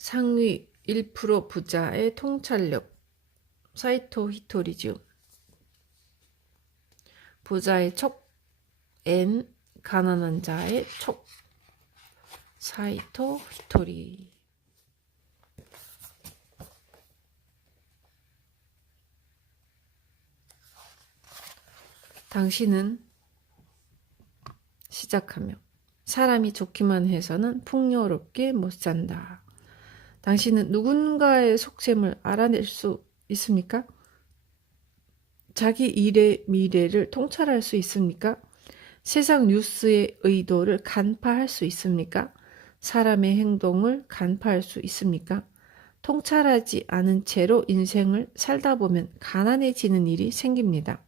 상위 1% 부자의 통찰력. 사이토 히토리즈. 부자의 촉 N 가난한 자의 촉. 사이토 히토리. 당신은 시작하며 사람이 좋기만 해서는 풍요롭게 못 산다. 당신은 누군가의 속셈을 알아낼 수 있습니까? 자기 일의 미래를 통찰할 수 있습니까? 세상 뉴스의 의도를 간파할 수 있습니까? 사람의 행동을 간파할 수 있습니까? 통찰하지 않은 채로 인생을 살다 보면 가난해지는 일이 생깁니다.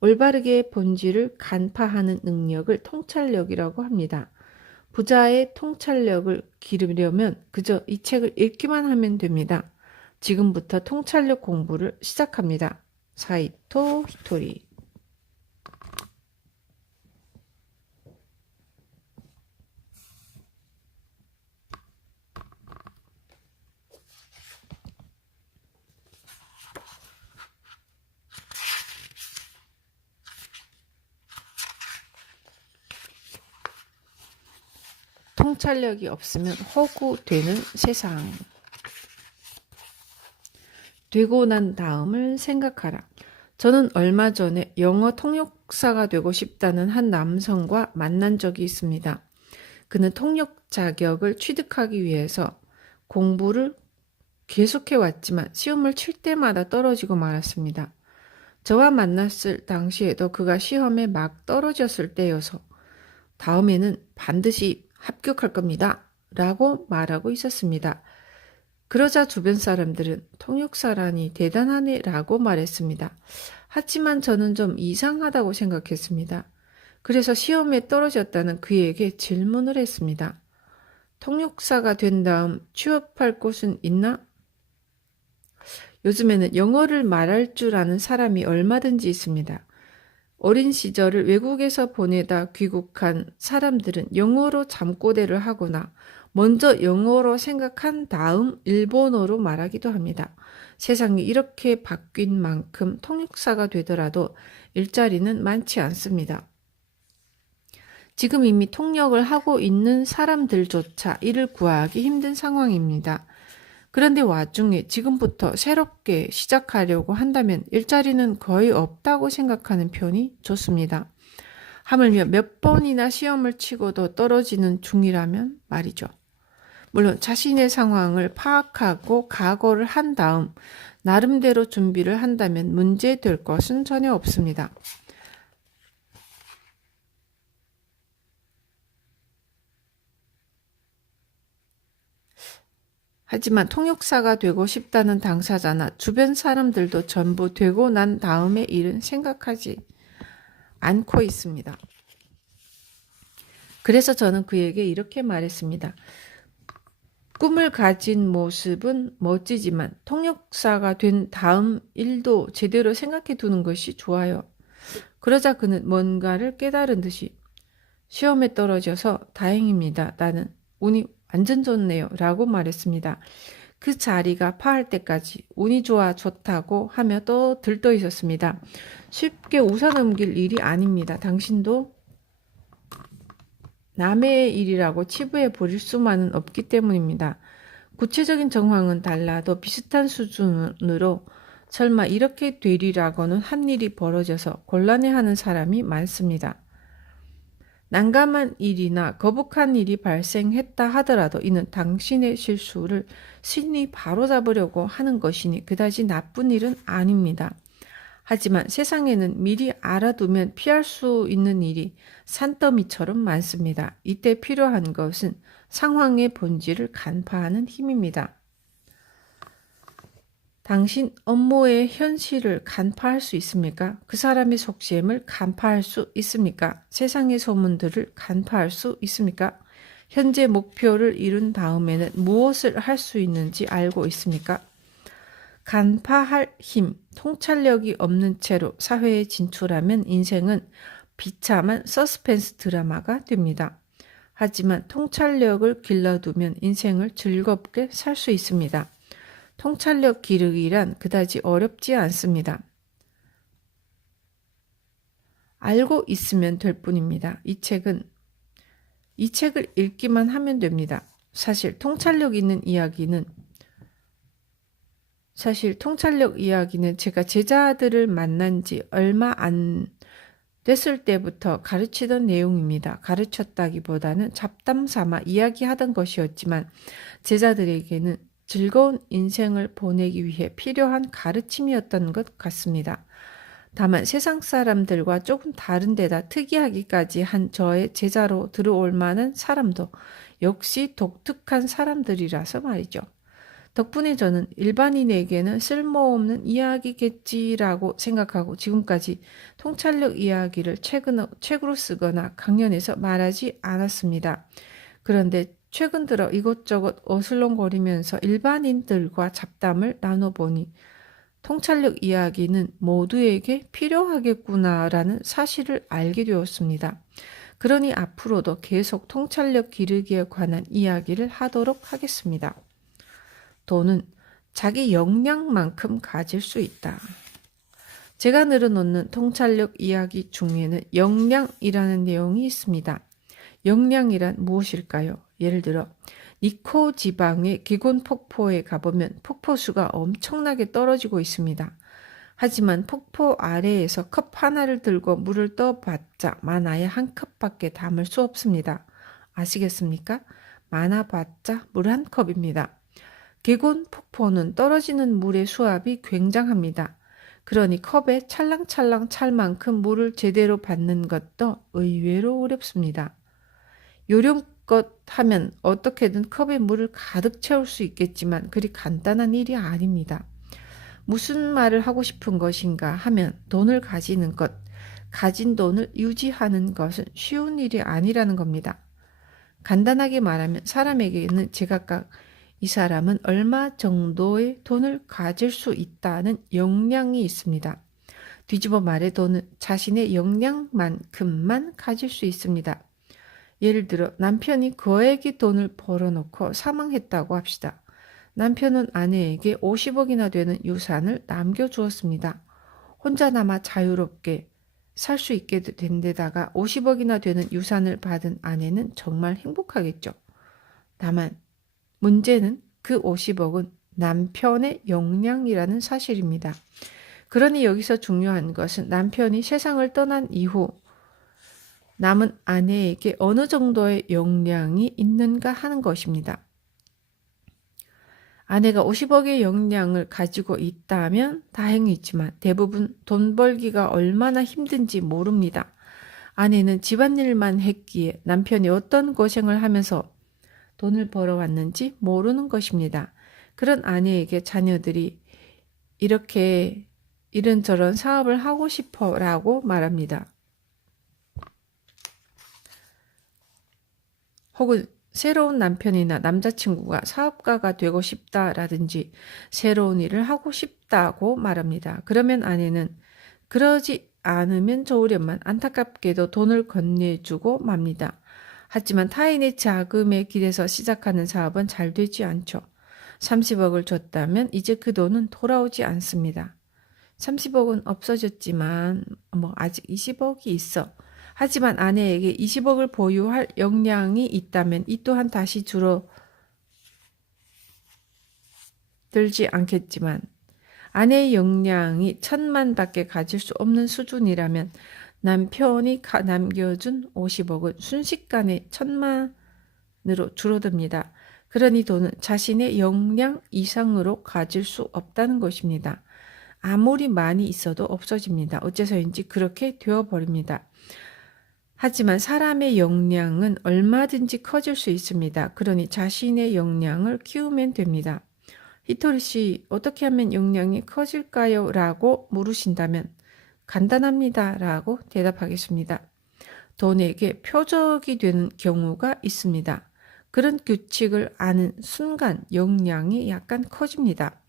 올바르게 본질을 간파하는 능력을 통찰력이라고 합니다. 부자의 통찰력을 기르려면 그저 이 책을 읽기만 하면 됩니다. 지금부터 통찰력 공부를 시작합니다. 사이토 히토리. 통찰력이 없으면 호구되는 세상. 되고 난 다음을 생각하라. 저는 얼마 전에 영어 통역사가 되고 싶다는 한 남성과 만난 적이 있습니다. 그는 통역 자격을 취득하기 위해서 공부를 계속해 왔지만 시험을 칠 때마다 떨어지고 말았습니다. 저와 만났을 당시에도 그가 시험에 막 떨어졌을 때여서 다음에는 반드시 합격할 겁니다. 라고 말하고 있었습니다. 그러자 주변 사람들은 통역사라니 대단하네 라고 말했습니다. 하지만 저는 좀 이상하다고 생각했습니다. 그래서 시험에 떨어졌다는 그에게 질문을 했습니다. 통역사가 된 다음 취업할 곳은 있나? 요즘에는 영어를 말할 줄 아는 사람이 얼마든지 있습니다. 어린 시절을 외국에서 보내다 귀국한 사람들은 영어로 잠꼬대를 하거나 먼저 영어로 생각한 다음 일본어로 말하기도 합니다. 세상이 이렇게 바뀐 만큼 통역사가 되더라도 일자리는 많지 않습니다. 지금 이미 통역을 하고 있는 사람들조차 이를 구하기 힘든 상황입니다. 그런데 와중에 지금부터 새롭게 시작하려고 한다면 일자리는 거의 없다고 생각하는 편이 좋습니다. 하물며 몇 번이나 시험을 치고도 떨어지는 중이라면 말이죠. 물론 자신의 상황을 파악하고 각오를 한 다음 나름대로 준비를 한다면 문제될 것은 전혀 없습니다. 하지만 통역사가 되고 싶다는 당사자나 주변 사람들도 전부 되고 난 다음의 일은 생각하지 않고 있습니다. 그래서 저는 그에게 이렇게 말했습니다. 꿈을 가진 모습은 멋지지만 통역사가 된 다음 일도 제대로 생각해 두는 것이 좋아요. 그러자 그는 뭔가를 깨달은 듯이 시험에 떨어져서 다행입니다. 나는 운이 완전 좋네요. 라고 말했습니다. 그 자리가 파할 때까지 운이 좋다고 하며 또 들떠 있었습니다. 쉽게 웃어넘길 일이 아닙니다. 당신도 남의 일이라고 치부해 버릴 수만은 없기 때문입니다. 구체적인 정황은 달라도 비슷한 수준으로 설마 이렇게 되리라고는 한 일이 벌어져서 곤란해하는 사람이 많습니다. 난감한 일이나 거북한 일이 발생했다 하더라도 이는 당신의 실수를 신이 바로잡으려고 하는 것이니 그다지 나쁜 일은 아닙니다. 하지만 세상에는 미리 알아두면 피할 수 있는 일이 산더미처럼 많습니다. 이때 필요한 것은 상황의 본질을 간파하는 힘입니다. 당신 업무의 현실을 간파할 수 있습니까? 그 사람의 속셈을 간파할 수 있습니까? 세상의 소문들을 간파할 수 있습니까? 현재 목표를 이룬 다음에는 무엇을 할 수 있는지 알고 있습니까? 간파할 힘, 통찰력이 없는 채로 사회에 진출하면 인생은 비참한 서스펜스 드라마가 됩니다. 하지만 통찰력을 길러두면 인생을 즐겁게 살 수 있습니다. 통찰력 기르기란 그다지 어렵지 않습니다. 알고 있으면 될 뿐입니다. 이 책을 읽기만 하면 됩니다. 사실 통찰력 이야기는 제가 제자들을 만난 지 얼마 안 됐을 때부터 가르치던 내용입니다. 가르쳤다기보다는 잡담 삼아 이야기하던 것이었지만 제자들에게는 즐거운 인생을 보내기 위해 필요한 가르침이었던 것 같습니다. 다만 세상 사람들과 조금 다른 데다 특이하기까지 한 저의 제자로 들어올 만한 사람도 역시 독특한 사람들이라서 말이죠. 덕분에 저는 일반인에게는 쓸모없는 이야기겠지라고 생각하고 지금까지 통찰력 이야기를 책으로 쓰거나 강연에서 말하지 않았습니다. 그런데 최근 들어 이것저것 어슬렁거리면서 일반인들과 잡담을 나눠보니 통찰력 이야기는 모두에게 필요하겠구나라는 사실을 알게 되었습니다. 그러니 앞으로도 계속 통찰력 기르기에 관한 이야기를 하도록 하겠습니다. 돈은 자기 역량만큼 가질 수 있다. 제가 늘어놓는 통찰력 이야기 중에는 역량이라는 내용이 있습니다. 역량이란 무엇일까요? 예를 들어 니코 지방의 기곤 폭포에 가보면 폭포수가 엄청나게 떨어지고 있습니다. 하지만 폭포 아래에서 컵 하나를 들고 물을 떠봤자 많아야 한 컵밖에 담을 수 없습니다. 아시겠습니까? 많아봤자 물 한 컵입니다. 기곤 폭포는 떨어지는 물의 수압이 굉장합니다. 그러니 컵에 찰랑찰랑 찰 만큼 물을 제대로 받는 것도 의외로 어렵습니다. 요령껏 하면 어떻게든 컵에 물을 가득 채울 수 있겠지만 그리 간단한 일이 아닙니다. 무슨 말을 하고 싶은 것인가 하면 돈을 가지는 것, 가진 돈을 유지하는 것은 쉬운 일이 아니라는 겁니다. 간단하게 말하면 사람에게는 제각각 이 사람은 얼마 정도의 돈을 가질 수 있다는 역량이 있습니다. 뒤집어 말해 돈은 자신의 역량만큼만 가질 수 있습니다. 예를 들어 남편이 거액의 돈을 벌어놓고 사망했다고 합시다. 남편은 아내에게 50억이나 되는 유산을 남겨주었습니다. 혼자 남아 자유롭게 살 수 있게 된 데다가 50억이나 되는 유산을 받은 아내는 정말 행복하겠죠. 다만 문제는 그 50억은 남편의 역량이라는 사실입니다. 그러니 여기서 중요한 것은 남편이 세상을 떠난 이후 남은 아내에게 어느 정도의 역량이 있는가 하는 것입니다. 아내가 50억의 역량을 가지고 있다면 다행이지만 대부분 돈 벌기가 얼마나 힘든지 모릅니다. 아내는 집안일만 했기에 남편이 어떤 고생을 하면서 돈을 벌어왔는지 모르는 것입니다. 그런 아내에게 자녀들이 이렇게 이런저런 사업을 하고 싶어 라고 말합니다. 혹은 새로운 남편이나 남자친구가 사업가가 되고 싶다라든지 새로운 일을 하고 싶다고 말합니다. 그러면 아내는 그러지 않으면 좋으련만 안타깝게도 돈을 건네주고 맙니다. 하지만 타인의 자금에 기대서 시작하는 사업은 잘 되지 않죠. 30억을 줬다면 이제 그 돈은 돌아오지 않습니다. 30억은 없어졌지만 아직 20억이 있어. 하지만 아내에게 20억을 보유할 역량이 있다면 이 또한 다시 줄어들지 않겠지만 아내의 역량이 1000만밖에 가질 수 없는 수준이라면 남편이 남겨준 50억은 순식간에 1000만으로 줄어듭니다. 그러니 돈은 자신의 역량 이상으로 가질 수 없다는 것입니다. 아무리 많이 있어도 없어집니다. 어째서인지 그렇게 되어버립니다. 하지만 사람의 역량은 얼마든지 커질 수 있습니다. 그러니 자신의 역량을 키우면 됩니다. 히토리 씨, 어떻게 하면 역량이 커질까요? 라고 물으신다면 간단합니다. 라고 대답하겠습니다. 돈에게 표적이 되는 경우가 있습니다. 그런 규칙을 아는 순간 역량이 약간 커집니다.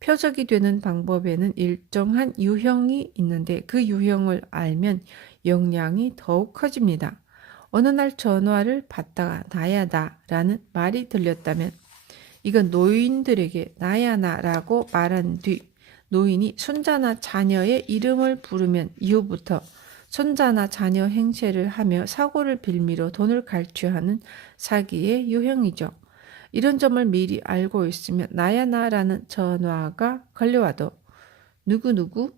표적이 되는 방법에는 일정한 유형이 있는데 그 유형을 알면 역량이 더욱 커집니다. 어느 날 전화를 받다가 나야 나라는 말이 들렸다면 이건 노인들에게 나야 나라고 말한 뒤 노인이 손자나 자녀의 이름을 부르면 이후부터 손자나 자녀 행세를 하며 사고를 빌미로 돈을 갈취하는 사기의 유형이죠. 이런 점을 미리 알고 있으면 나야 나라는 전화가 걸려와도 누구누구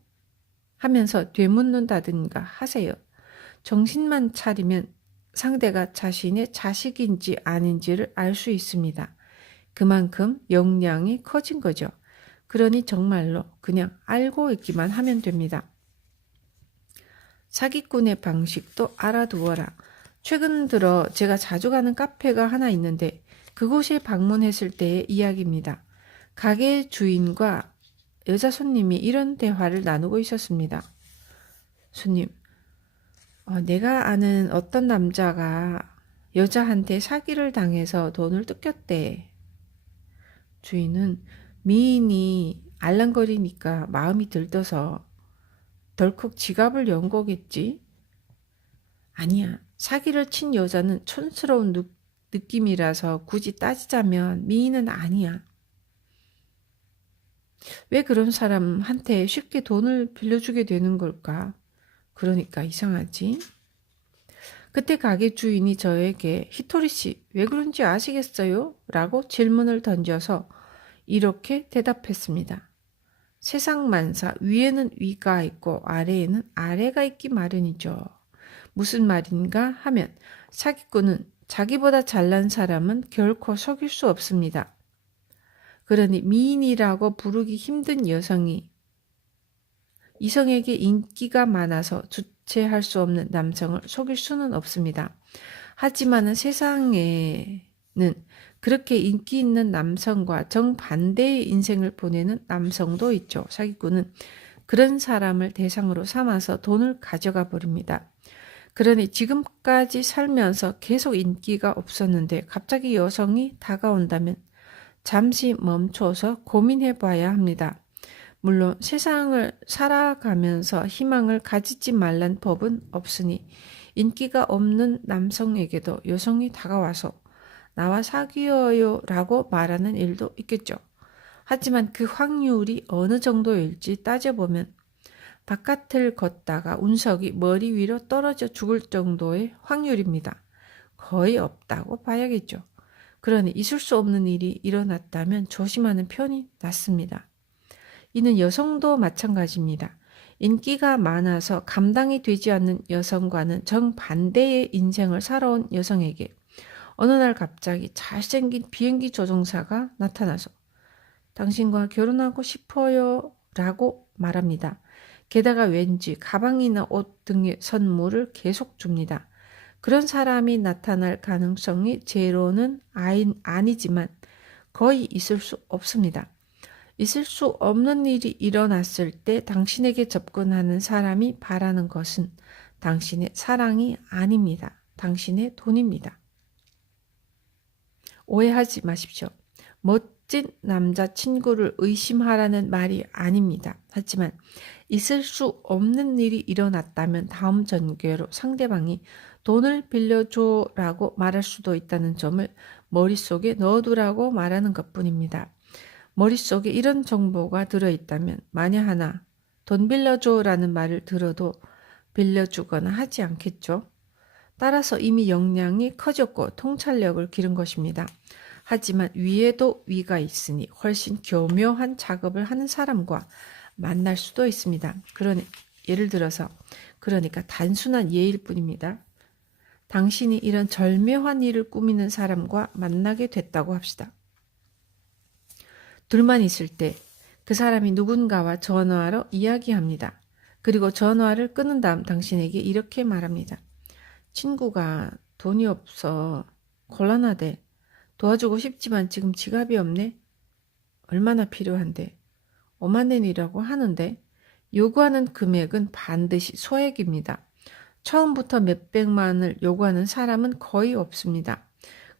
하면서 되묻는다든가 하세요. 정신만 차리면 상대가 자신의 자식인지 아닌지를 알 수 있습니다. 그만큼 역량이 커진 거죠. 그러니 정말로 그냥 알고 있기만 하면 됩니다. 사기꾼의 방식도 알아두어라. 최근 들어 제가 자주 가는 카페가 하나 있는데 그곳에 방문했을 때의 이야기입니다. 가게 주인과 여자 손님이 이런 대화를 나누고 있었습니다. 손님, 내가 아는 어떤 남자가 여자한테 사기를 당해서 돈을 뜯겼대. 주인은 미인이 알랑거리니까 마음이 들떠서 덜컥 지갑을 연 거겠지? 아니야. 사기를 친 여자는 촌스러운 느낌이라서 굳이 따지자면 미인은 아니야. 왜 그런 사람한테 쉽게 돈을 빌려주게 되는 걸까? 그러니까 이상하지? 그때 가게 주인이 저에게 히토리 씨, 왜 그런지 아시겠어요? 라고 질문을 던져서 이렇게 대답했습니다. 세상 만사 위에는 위가 있고 아래에는 아래가 있기 마련이죠. 무슨 말인가 하면 사기꾼은 자기보다 잘난 사람은 결코 속일 수 없습니다. 그러니 미인이라고 부르기 힘든 여성이 이성에게 인기가 많아서 주체할 수 없는 남성을 속일 수는 없습니다. 하지만 세상에는 그렇게 인기 있는 남성과 정반대의 인생을 보내는 남성도 있죠. 사기꾼은 그런 사람을 대상으로 삼아서 돈을 가져가 버립니다. 그러니 지금까지 살면서 계속 인기가 없었는데 갑자기 여성이 다가온다면 잠시 멈춰서 고민해 봐야 합니다. 물론 세상을 살아가면서 희망을 가지지 말란 법은 없으니 인기가 없는 남성에게도 여성이 다가와서 나와 사귀어요 라고 말하는 일도 있겠죠. 하지만 그 확률이 어느 정도일지 따져보면 바깥을 걷다가 운석이 머리 위로 떨어져 죽을 정도의 확률입니다. 거의 없다고 봐야겠죠. 그러니 있을 수 없는 일이 일어났다면 조심하는 편이 낫습니다. 이는 여성도 마찬가지입니다. 인기가 많아서 감당이 되지 않는 여성과는 정반대의 인생을 살아온 여성에게 어느 날 갑자기 잘생긴 비행기 조종사가 나타나서 당신과 결혼하고 싶어요 라고 말합니다. 게다가 왠지 가방이나 옷 등의 선물을 계속 줍니다. 그런 사람이 나타날 가능성이 제로는 아니지만 거의 있을 수 없습니다. 있을 수 없는 일이 일어났을 때 당신에게 접근하는 사람이 바라는 것은 당신의 사랑이 아닙니다. 당신의 돈입니다. 오해하지 마십시오. 멋진 남자친구를 의심하라는 말이 아닙니다. 하지만 있을 수 없는 일이 일어났다면 다음 전개로 상대방이 돈을 빌려줘라고 말할 수도 있다는 점을 머릿속에 넣어두라고 말하는 것뿐입니다. 머릿속에 이런 정보가 들어있다면 만약 하나 돈 빌려줘라는 말을 들어도 빌려주거나 하지 않겠죠. 따라서 이미 역량이 커졌고 통찰력을 기른 것입니다. 하지만 위에도 위가 있으니 훨씬 교묘한 작업을 하는 사람과 만날 수도 있습니다. 예를 들어서 그러니까 단순한 예일 뿐입니다. 당신이 이런 절묘한 일을 꾸미는 사람과 만나게 됐다고 합시다. 둘만 있을 때 그 사람이 누군가와 전화로 이야기합니다. 그리고 전화를 끊은 다음 당신에게 이렇게 말합니다. 친구가 돈이 없어 곤란하대. 도와주고 싶지만 지금 지갑이 없네. 얼마나 필요한데. 5만 엔이라고 하는데 요구하는 금액은 반드시 소액입니다. 처음부터 몇백만을 요구하는 사람은 거의 없습니다.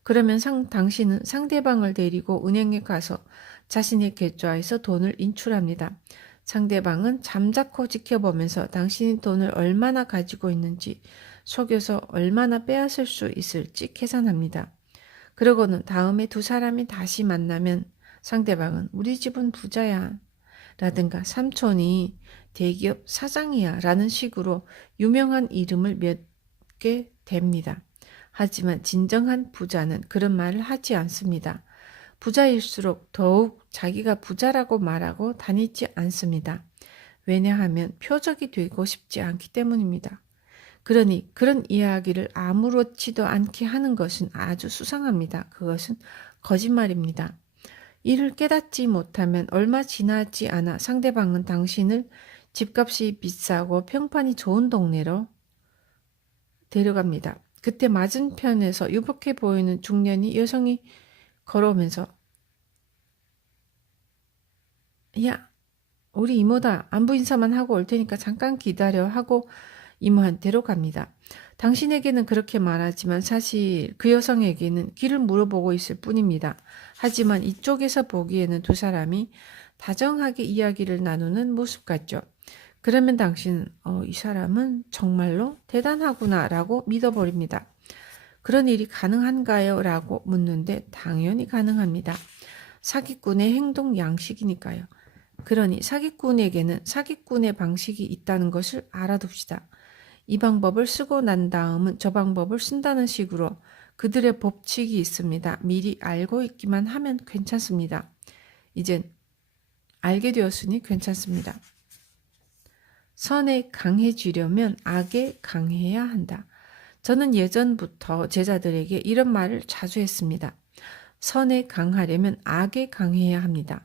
그러면 당신은 상대방을 데리고 은행에 가서 자신의 계좌에서 돈을 인출합니다. 상대방은 잠자코 지켜보면서 당신이 돈을 얼마나 가지고 있는지 속여서 얼마나 빼앗을 수 있을지 계산합니다. 그러고는 다음에 두 사람이 다시 만나면 상대방은 우리 집은 부자야 라든가 삼촌이 대기업 사장이야 라는 식으로 유명한 이름을 몇 개 댑니다. 하지만 진정한 부자는 그런 말을 하지 않습니다. 부자일수록 더욱 자기가 부자라고 말하고 다니지 않습니다. 왜냐하면 표적이 되고 싶지 않기 때문입니다. 그러니 그런 이야기를 아무렇지도 않게 하는 것은 아주 수상합니다. 그것은 거짓말입니다. 이를 깨닫지 못하면 얼마 지나지 않아 상대방은 당신을 집값이 비싸고 평판이 좋은 동네로 데려갑니다. 그때 맞은편에서 유복해 보이는 중년이 여성이 걸어오면서 야, 우리 이모다. 안부 인사만 하고 올 테니까 잠깐 기다려 하고 이모한테로 갑니다. 당신에게는 그렇게 말하지만 사실 그 여성에게는 길을 물어보고 있을 뿐입니다. 하지만 이쪽에서 보기에는 두 사람이 다정하게 이야기를 나누는 모습 같죠. 그러면 당신은 이 사람은 정말로 대단하구나 라고 믿어버립니다. 그런 일이 가능한가요? 라고 묻는데 당연히 가능합니다. 사기꾼의 행동 양식이니까요. 그러니 사기꾼에게는 사기꾼의 방식이 있다는 것을 알아둡시다. 이 방법을 쓰고 난 다음은 저 방법을 쓴다는 식으로 그들의 법칙이 있습니다. 미리 알고 있기만 하면 괜찮습니다. 이젠 알게 되었으니 괜찮습니다. 선에 강해지려면 악에 강해야 한다. 저는 예전부터 제자들에게 이런 말을 자주 했습니다. 선에 강하려면 악에 강해야 합니다.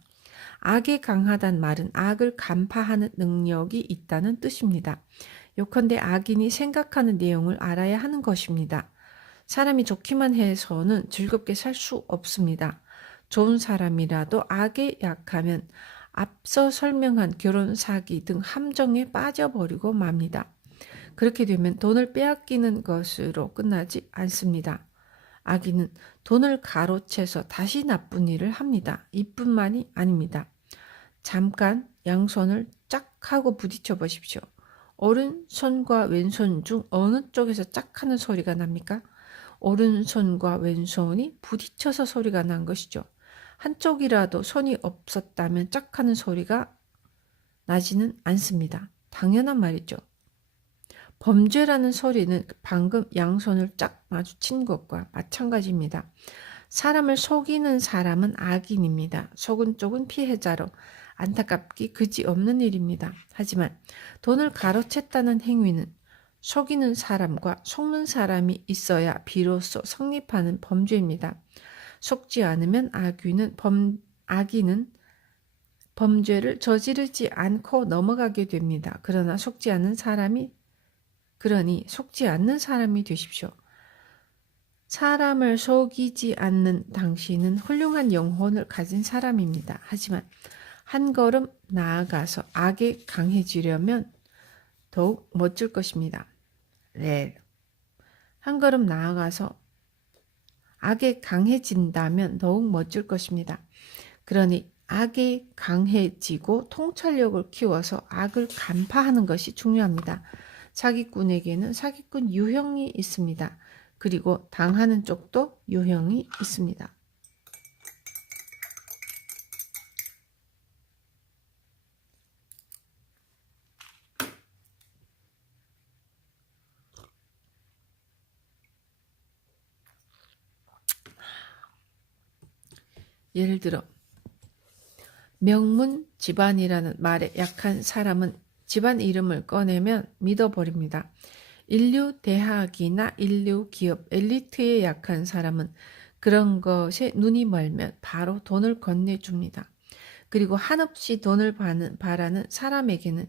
악에 강하단 말은 악을 간파하는 능력이 있다는 뜻입니다. 요컨대 악인이 생각하는 내용을 알아야 하는 것입니다. 사람이 좋기만 해서는 즐겁게 살 수 없습니다. 좋은 사람이라도 악에 약하면 앞서 설명한 결혼, 사기 등 함정에 빠져버리고 맙니다. 그렇게 되면 돈을 빼앗기는 것으로 끝나지 않습니다. 악인은 돈을 가로채서 다시 나쁜 일을 합니다. 이뿐만이 아닙니다. 잠깐 양손을 짝 하고 부딪혀 보십시오. 오른손과 왼손 중 어느 쪽에서 짝 하는 소리가 납니까? 오른손과 왼손이 부딪혀서 소리가 난 것이죠. 한쪽이라도 손이 없었다면 짝 하는 소리가 나지는 않습니다. 당연한 말이죠. 범죄라는 소리는 방금 양손을 짝 마주친 것과 마찬가지입니다. 사람을 속이는 사람은 악인입니다. 속은 쪽은 피해자로 안타깝기 그지없는 일입니다. 하지만 돈을 가로챘다는 행위는 속이는 사람과 속는 사람이 있어야 비로소 성립하는 범죄입니다. 속지 않으면 악인은 범죄를 저지르지 않고 넘어가게 됩니다. 그러니 속지 않는 사람이 되십시오. 사람을 속이지 않는 당신은 훌륭한 영혼을 가진 사람입니다. 하지만 한 걸음 나아가서 악에 강해지려면 더욱 멋질 것입니다. 네. 한 걸음 나아가서 악에 강해진다면 더욱 멋질 것입니다. 그러니 악에 강해지고 통찰력을 키워서 악을 간파하는 것이 중요합니다. 사기꾼에게는 사기꾼 유형이 있습니다. 그리고 당하는 쪽도 유형이 있습니다. 예를 들어 명문 집안이라는 말에 약한 사람은 집안 이름을 꺼내면 믿어버립니다. 인류 대학이나 인류 기업 엘리트에 약한 사람은 그런 것에 눈이 멀면 바로 돈을 건네줍니다. 그리고 한없이 돈을 바라는 사람에게는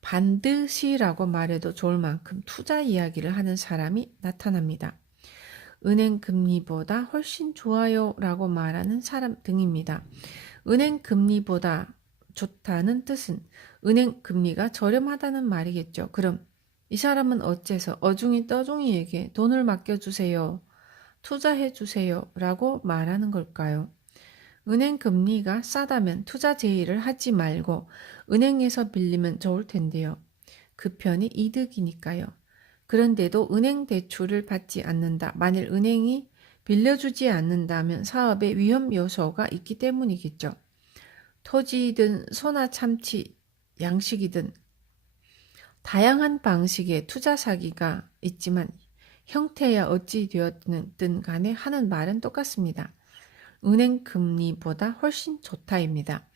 반드시라고 말해도 좋을 만큼 투자 이야기를 하는 사람이 나타납니다. 은행 금리보다 훨씬 좋아요 라고 말하는 사람 등입니다. 은행 금리보다 좋다는 뜻은 은행 금리가 저렴하다는 말이겠죠. 그럼 이 사람은 어째서 어중이 떠중이에게 돈을 맡겨주세요, 투자해주세요 라고 말하는 걸까요? 은행 금리가 싸다면 투자 제의를 하지 말고 은행에서 빌리면 좋을 텐데요. 그 편이 이득이니까요. 그런데도 은행 대출을 받지 않는다. 만일 은행이 빌려주지 않는다면 사업에 위험 요소가 있기 때문이겠죠. 토지든 소나 참치, 양식이든 다양한 방식의 투자 사기가 있지만 형태야 어찌 되었든 간에 하는 말은 똑같습니다. 은행 금리보다 훨씬 좋다입니다.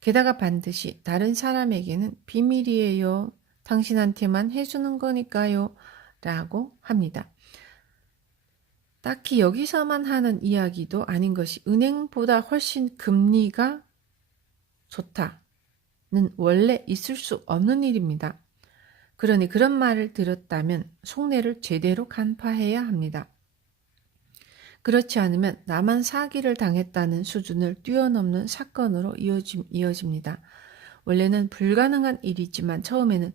게다가 반드시 다른 사람에게는 비밀이에요. 당신한테만 해주는 거니까요. 라고 합니다. 딱히 여기서만 하는 이야기도 아닌 것이 은행보다 훨씬 금리가 좋다는 원래 있을 수 없는 일입니다. 그러니 그런 말을 들었다면 속내를 제대로 간파해야 합니다. 그렇지 않으면 나만 사기를 당했다는 수준을 뛰어넘는 사건으로 이어집니다. 원래는 불가능한 일이지만 처음에는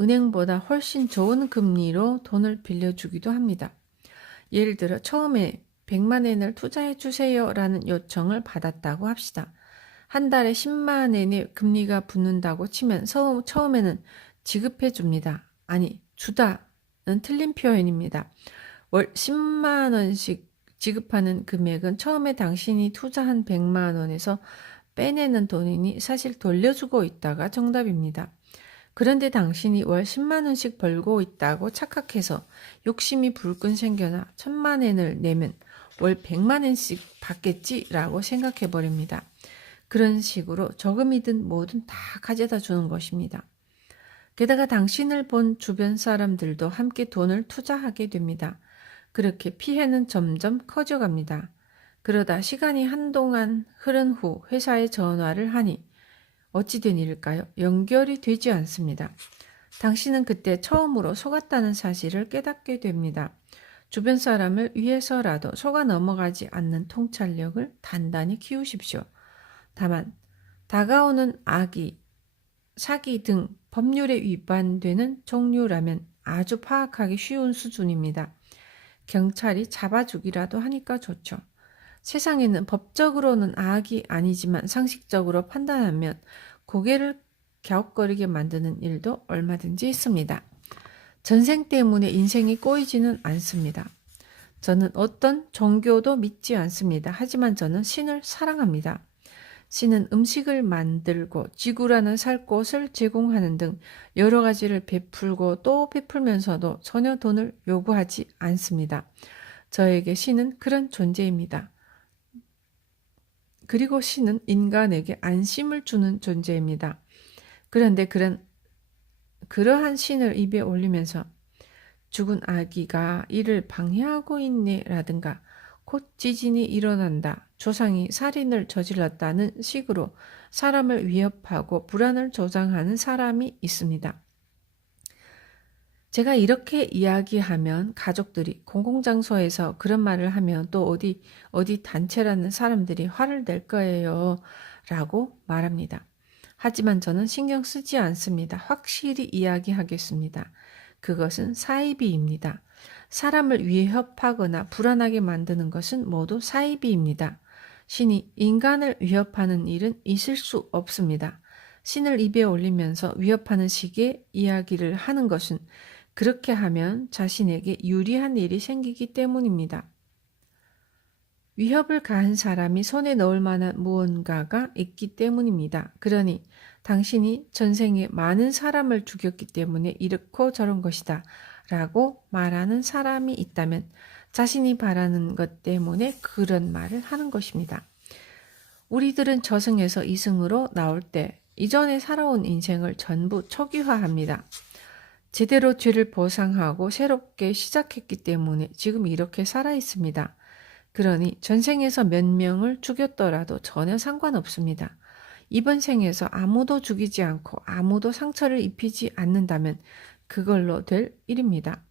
은행보다 훨씬 좋은 금리로 돈을 빌려주기도 합니다. 예를 들어 처음에 100만 엔을 투자해 주세요 라는 요청을 받았다고 합시다. 한 달에 10만 엔의 금리가 붙는다고 치면 처음에는 지급해 줍니다. 아니, 주다는 틀린 표현입니다. 월 10만 원씩 지급하는 금액은 처음에 당신이 투자한 100만 원에서 빼내는 돈이니 사실 돌려주고 있다가 정답입니다. 그런데 당신이 월 10만 원씩 벌고 있다고 착각해서 욕심이 불끈 생겨나 1000만 엔을 내면 월 100만 엔씩 받겠지라고 생각해 버립니다. 그런 식으로 저금이든 뭐든 다 가져다 주는 것입니다. 게다가 당신을 본 주변 사람들도 함께 돈을 투자하게 됩니다. 그렇게 피해는 점점 커져갑니다. 그러다 시간이 한동안 흐른 후 회사에 전화를 하니 어찌 된 일일까요? 연결이 되지 않습니다. 당신은 그때 처음으로 속았다는 사실을 깨닫게 됩니다. 주변 사람을 위해서라도 속아 넘어가지 않는 통찰력을 단단히 키우십시오. 다만 다가오는 악의, 사기 등 법률에 위반되는 종류라면 아주 파악하기 쉬운 수준입니다. 경찰이 잡아주기라도 하니까 좋죠. 세상에는 법적으로는 악이 아니지만 상식적으로 판단하면 고개를 갸웃거리게 만드는 일도 얼마든지 있습니다. 전생 때문에 인생이 꼬이지는 않습니다. 저는 어떤 종교도 믿지 않습니다. 하지만 저는 신을 사랑합니다. 신은 음식을 만들고 지구라는 살 곳을 제공하는 등 여러 가지를 베풀고 또 베풀면서도 전혀 돈을 요구하지 않습니다. 저에게 신은 그런 존재입니다. 그리고 신은 인간에게 안심을 주는 존재입니다. 그런데 그러한 신을 입에 올리면서 죽은 아기가 이를 방해하고 있네 라든가 곧 지진이 일어난다, 조상이 살인을 저질렀다는 식으로 사람을 위협하고 불안을 조장하는 사람이 있습니다. 제가 이렇게 이야기하면 가족들이 공공장소에서 그런 말을 하면 또 어디 단체라는 사람들이 화를 낼 거예요 라고 말합니다. 하지만 저는 신경 쓰지 않습니다. 확실히 이야기하겠습니다. 그것은 사이비입니다. 사람을 위협하거나 불안하게 만드는 것은 모두 사이비입니다. 신이 인간을 위협하는 일은 있을 수 없습니다. 신을 입에 올리면서 위협하는 식의 이야기를 하는 것은 그렇게 하면 자신에게 유리한 일이 생기기 때문입니다. 위협을 가한 사람이 손에 넣을 만한 무언가가 있기 때문입니다. 그러니 당신이 전생에 많은 사람을 죽였기 때문에 이렇고 저런 것이다 라고 말하는 사람이 있다면 자신이 바라는 것 때문에 그런 말을 하는 것입니다. 우리들은 저승에서 이승으로 나올 때 이전에 살아온 인생을 전부 초기화합니다. 제대로 죄를 보상하고 새롭게 시작했기 때문에 지금 이렇게 살아 있습니다. 그러니 전생에서 몇 명을 죽였더라도 전혀 상관없습니다. 이번 생에서 아무도 죽이지 않고 아무도 상처를 입히지 않는다면 그걸로 될 일입니다.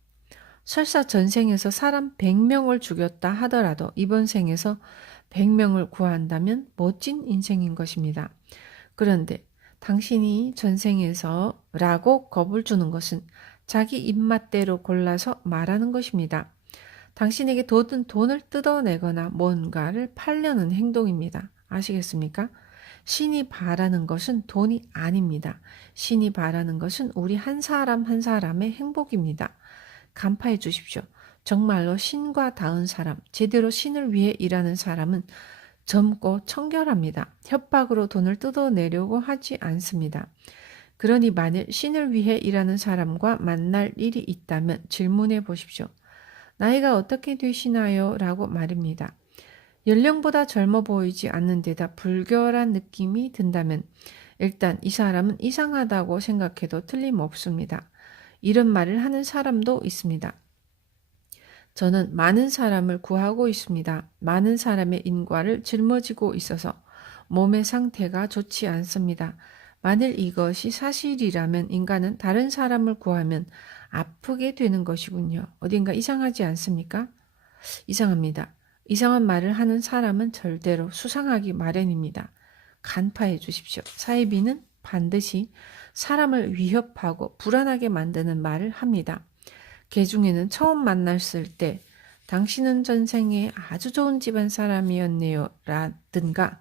설사 전생에서 사람 100명을 죽였다 하더라도 이번 생에서 100명을 구한다면 멋진 인생인 것입니다. 그런데 당신이 전생에서 라고 겁을 주는 것은 자기 입맛대로 골라서 말하는 것입니다. 당신에게 돈을 뜯어내거나 뭔가를 팔려는 행동입니다. 아시겠습니까? 신이 바라는 것은 돈이 아닙니다. 신이 바라는 것은 우리 한 사람 한 사람의 행복입니다. 간파해 주십시오. 정말로 신과 닿은 사람, 제대로 신을 위해 일하는 사람은 젊고 청결합니다. 협박으로 돈을 뜯어내려고 하지 않습니다. 그러니 만일 신을 위해 일하는 사람과 만날 일이 있다면 질문해 보십시오. 나이가 어떻게 되시나요? 라고 말입니다. 연령보다 젊어 보이지 않는 데다 불결한 느낌이 든다면 일단 이 사람은 이상하다고 생각해도 틀림없습니다. 이런 말을 하는 사람도 있습니다. 저는 많은 사람을 구하고 있습니다. 많은 사람의 인과를 짊어지고 있어서 몸의 상태가 좋지 않습니다. 만일 이것이 사실이라면 인간은 다른 사람을 구하면 아프게 되는 것이군요. 어딘가 이상하지 않습니까? 이상합니다. 이상한 말을 하는 사람은 절대로 수상하기 마련입니다. 간파해 주십시오. 사이비는 반드시 사람을 위협하고 불안하게 만드는 말을 합니다. 개 중에는 처음 만났을 때 당신은 전생에 아주 좋은 집안 사람이었네요 라든가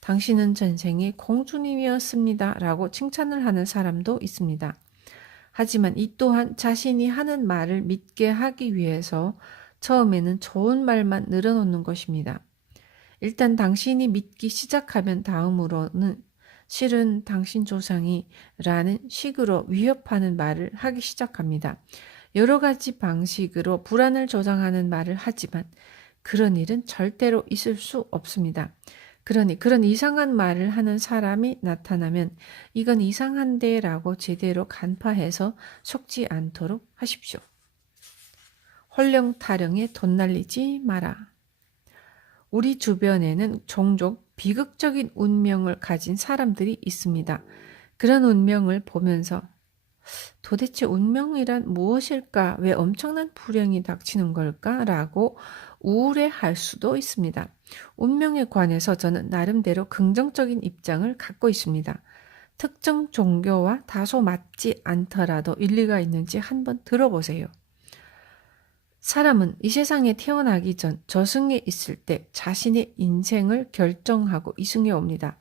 당신은 전생에 공주님이었습니다 라고 칭찬을 하는 사람도 있습니다. 하지만 이 또한 자신이 하는 말을 믿게 하기 위해서 처음에는 좋은 말만 늘어놓는 것입니다. 일단 당신이 믿기 시작하면 다음으로는 실은 당신 조상이 라는 식으로 위협하는 말을 하기 시작합니다. 여러 가지 방식으로 불안을 조장하는 말을 하지만 그런 일은 절대로 있을 수 없습니다. 그러니 그런 이상한 말을 하는 사람이 나타나면 이건 이상한데 라고 제대로 간파해서 속지 않도록 하십시오. 헐렁타령에 돈 날리지 마라. 우리 주변에는 종종 비극적인 운명을 가진 사람들이 있습니다. 그런 운명을 보면서 도대체 운명이란 무엇일까? 왜 엄청난 불행이 닥치는 걸까? 라고 우울해할 수도 있습니다. 운명에 관해서 저는 나름대로 긍정적인 입장을 갖고 있습니다. 특정 종교와 다소 맞지 않더라도 일리가 있는지 한번 들어보세요. 사람은 이 세상에 태어나기 전 저승에 있을 때 자신의 인생을 결정하고 이승에 옵니다.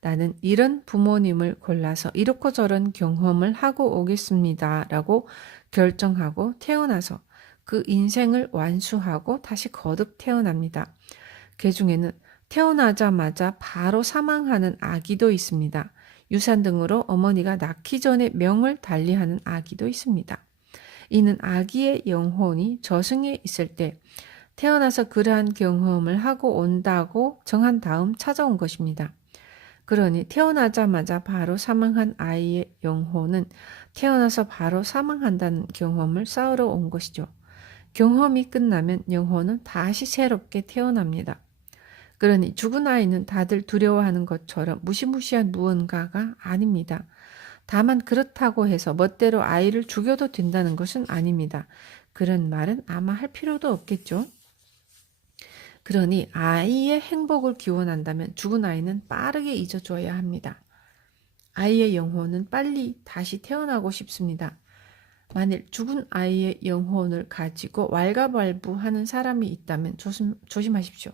나는 이런 부모님을 골라서 이렇고 저런 경험을 하고 오겠습니다. 라고 결정하고 태어나서 그 인생을 완수하고 다시 거듭 태어납니다. 그 중에는 태어나자마자 바로 사망하는 아기도 있습니다. 유산 등으로 어머니가 낳기 전에 명을 달리하는 아기도 있습니다. 이는 아기의 영혼이 저승에 있을 때 태어나서 그러한 경험을 하고 온다고 정한 다음 찾아온 것입니다. 그러니 태어나자마자 바로 사망한 아이의 영혼은 태어나서 바로 사망한다는 경험을 쌓으러 온 것이죠. 경험이 끝나면 영혼은 다시 새롭게 태어납니다. 그러니 죽은 아이는 다들 두려워하는 것처럼 무시무시한 무언가가 아닙니다. 다만 그렇다고 해서 멋대로 아이를 죽여도 된다는 것은 아닙니다. 그런 말은 아마 할 필요도 없겠죠. 그러니 아이의 행복을 기원한다면 죽은 아이는 빠르게 잊어줘야 합니다. 아이의 영혼은 빨리 다시 태어나고 싶습니다. 만일 죽은 아이의 영혼을 가지고 왈가왈부하는 사람이 있다면 조심하십시오.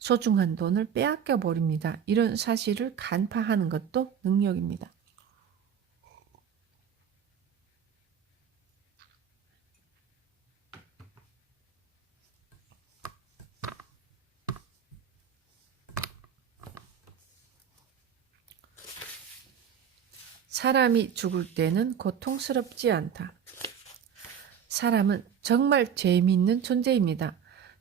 소중한 돈을 빼앗겨 버립니다. 이런 사실을 간파하는 것도 능력입니다. 사람이 죽을 때는 고통스럽지 않다. 사람은 정말 재미있는 존재입니다.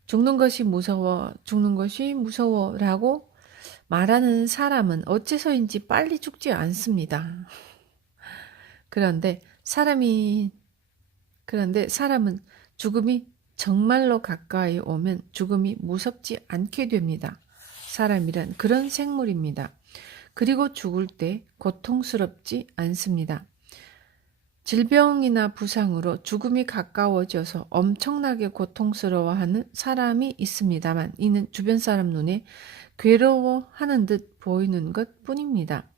죽는 것이 무서워, 죽는 것이 무서워 라고 말하는 사람은 어째서인지 빨리 죽지 않습니다. 그런데 사람은 죽음이 정말로 가까이 오면 죽음이 무섭지 않게 됩니다. 사람이란 그런 생물입니다. 그리고 죽을 때 고통스럽지 않습니다. 질병이나 부상으로 죽음이 가까워져서 엄청나게 고통스러워하는 사람이 있습니다만 이는 주변 사람 눈에 괴로워하는 듯 보이는 것 뿐입니다.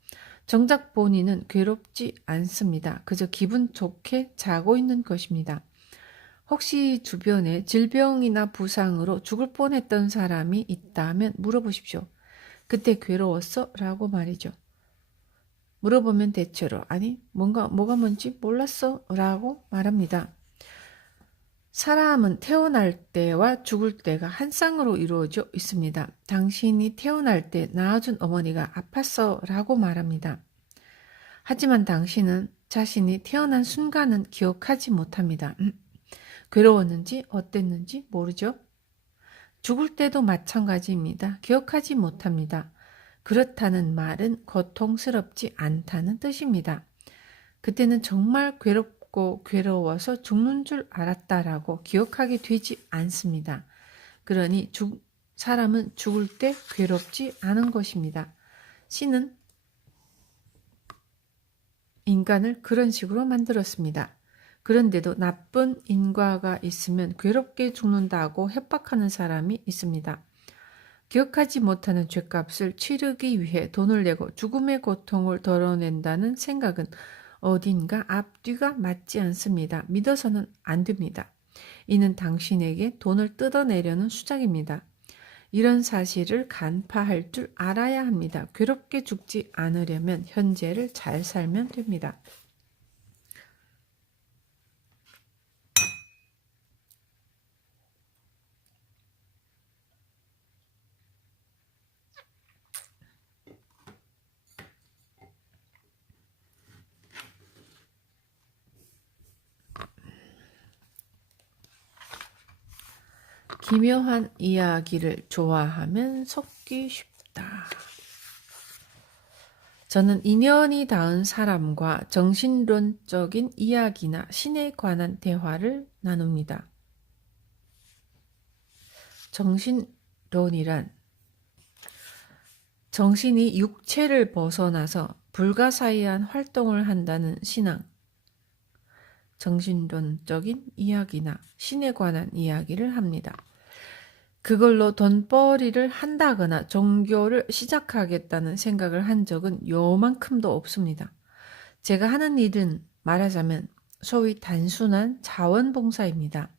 정작 본인은 괴롭지 않습니다. 그저 기분 좋게 자고 있는 것입니다. 혹시 주변에 질병이나 부상으로 죽을 뻔했던 사람이 있다면 물어보십시오. 그때 괴로웠어? 라고 말이죠. 물어보면 대체로 아니 뭐가 뭔지 몰랐어 라고 말합니다. 사람은 태어날 때와 죽을 때가 한 쌍으로 이루어져 있습니다. 당신이 태어날 때 낳아준 어머니가 아팠어 라고 말합니다. 하지만 당신은 자신이 태어난 순간은 기억하지 못합니다. 괴로웠는지 어땠는지 모르죠? 죽을 때도 마찬가지입니다. 기억하지 못합니다. 그렇다는 말은 고통스럽지 않다는 뜻입니다. 그때는 정말 괴롭고 괴로워서 죽는 줄 알았다라고 기억하게 되지 않습니다. 그러니 사람은 죽을 때 괴롭지 않은 것입니다. 신은 인간을 그런 식으로 만들었습니다. 그런데도 나쁜 인과가 있으면 괴롭게 죽는다고 협박하는 사람이 있습니다. 기억하지 못하는 죄값을 치르기 위해 돈을 내고 죽음의 고통을 덜어낸다는 생각은 어딘가 앞뒤가 맞지 않습니다. 믿어서는 안 됩니다. 이는 당신에게 돈을 뜯어내려는 수작입니다. 이런 사실을 간파할 줄 알아야 합니다. 괴롭게 죽지 않으려면 현재를 잘 살면 됩니다. 기묘한 이야기를 좋아하면 속기 쉽다. 저는 인연이 닿은 사람과 정신론적인 이야기나 신에 관한 대화를 나눕니다. 정신론이란 정신이 육체를 벗어나서 불가사의한 활동을 한다는 신앙, 정신론적인 이야기나 신에 관한 이야기를 합니다. 그걸로 돈벌이를 한다거나 종교를 시작하겠다는 생각을 한 적은 요만큼도 없습니다. 제가 하는 일은 말하자면 소위 단순한 자원봉사입니다.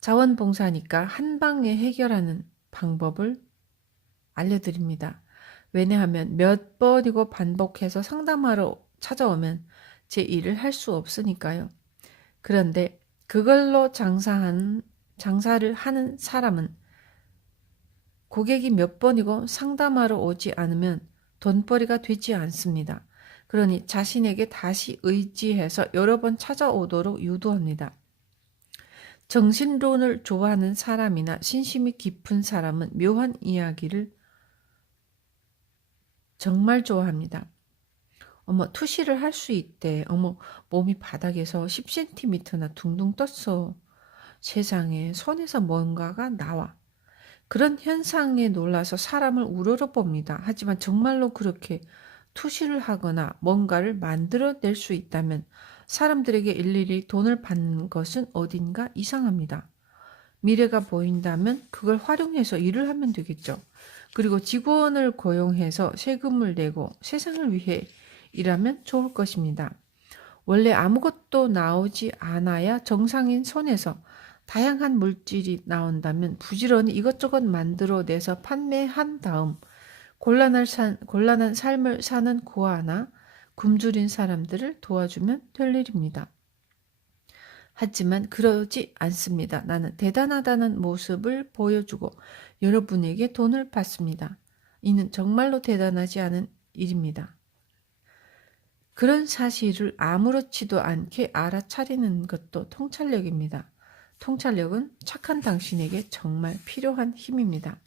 자원봉사니까 한 방에 해결하는 방법을 알려드립니다. 왜냐하면 몇 번이고 반복해서 상담하러 찾아오면 제 일을 할 수 없으니까요. 그런데 그걸로 장사를 하는 사람은 고객이 몇 번이고 상담하러 오지 않으면 돈벌이가 되지 않습니다. 그러니 자신에게 다시 의지해서 여러 번 찾아오도록 유도합니다. 정신론을 좋아하는 사람이나 신심이 깊은 사람은 묘한 이야기를 정말 좋아합니다. 투시를 할 수 있대. 몸이 바닥에서 10cm나 둥둥 떴어. 세상에 손에서 뭔가가 나와. 그런 현상에 놀라서 사람을 우러러봅니다. 하지만 정말로 그렇게 투시를 하거나 뭔가를 만들어낼 수 있다면 사람들에게 일일이 돈을 받는 것은 어딘가 이상합니다. 미래가 보인다면 그걸 활용해서 일을 하면 되겠죠. 그리고 직원을 고용해서 세금을 내고 세상을 위해 일하면 좋을 것입니다. 원래 아무것도 나오지 않아야 정상인 손에서 다양한 물질이 나온다면 부지런히 이것저것 만들어내서 판매한 다음 곤란한 삶을 사는 고아나 굶주린 사람들을 도와주면 될 일입니다. 하지만 그러지 않습니다. 나는 대단하다는 모습을 보여주고 여러분에게 돈을 받습니다. 이는 정말로 대단하지 않은 일입니다. 그런 사실을 아무렇지도 않게 알아차리는 것도 통찰력입니다. 통찰력은 착한 당신에게 정말 필요한 힘입니다.